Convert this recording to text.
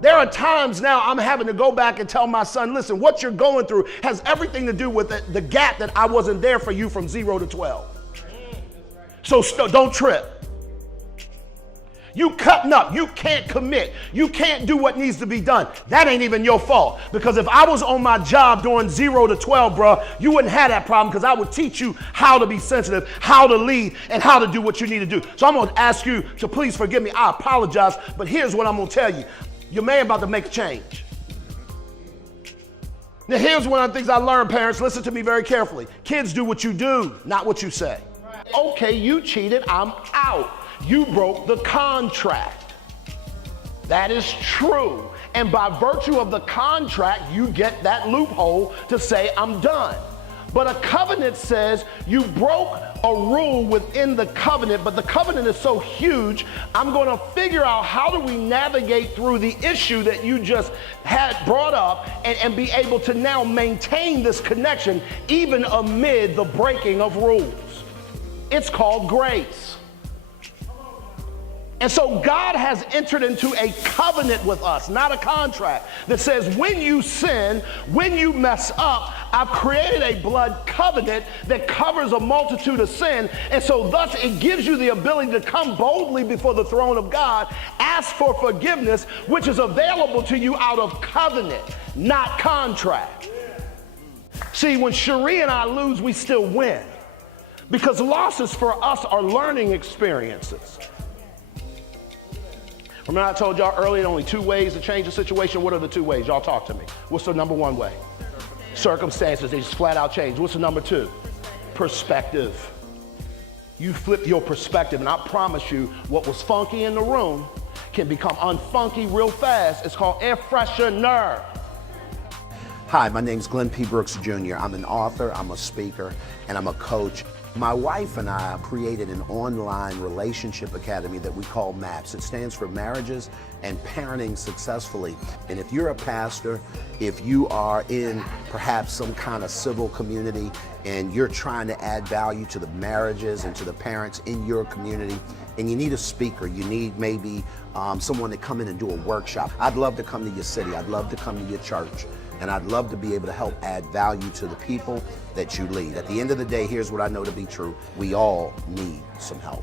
There are times now I'm having to go back and tell my son, listen, what you're going through has everything to do with the gap that I wasn't there for you from 0 to 12. So don't trip. You cutting up, you can't commit, you can't do what needs to be done. That ain't even your fault. Because if I was on my job doing 0 to 12, bro, you wouldn't have that problem, because I would teach you how to be sensitive, how to lead, and how to do what you need to do. So I'm gonna ask you to please forgive me. I apologize, but here's what I'm gonna tell you. Your man about to make a change. Now here's one of the things I learned, parents, listen to me very carefully. Kids do what you do, not what you say. Okay, you cheated, I'm out. You broke the contract. That is true. And by virtue of the contract, you get that loophole to say, I'm done. But a covenant says you broke a rule within the covenant, but the covenant is so huge, I'm going to figure out how do we navigate through the issue that you just had brought up and be able to now maintain this connection even amid the breaking of rules. It's called grace. And so God has entered into a covenant with us, not a contract, that says when you sin, when you mess up, I've created a blood covenant that covers a multitude of sin. And so thus it gives you the ability to come boldly before the throne of God, ask for forgiveness, which is available to you out of covenant, not contract. See, when Cherie and I lose, we still win, because losses for us are learning experiences. Remember I told y'all earlier only 2 ways to change a situation? What are the 2 ways? Y'all talk to me. What's the number 1 way? Circumstances. They just flat out change. What's the number 2? Perspective. You flip your perspective, and I promise you what was funky in the room can become unfunky real fast. It's called air freshener. Hi, my name's Glenn P. Brooks Jr. I'm an author, I'm a speaker, and I'm a coach. My wife and I created an online relationship academy that we call MAPS. It stands for Marriages and Parenting Successfully. And if you're a pastor, if you are in perhaps some kind of civil community and you're trying to add value to the marriages and to the parents in your community, and you need a speaker, you need maybe someone to come in and do a workshop, I'd love to come to your city, I'd love to come to your church. And I'd love to be able to help add value to the people that you lead. At the end of the day, here's what I know to be true. We all need some help.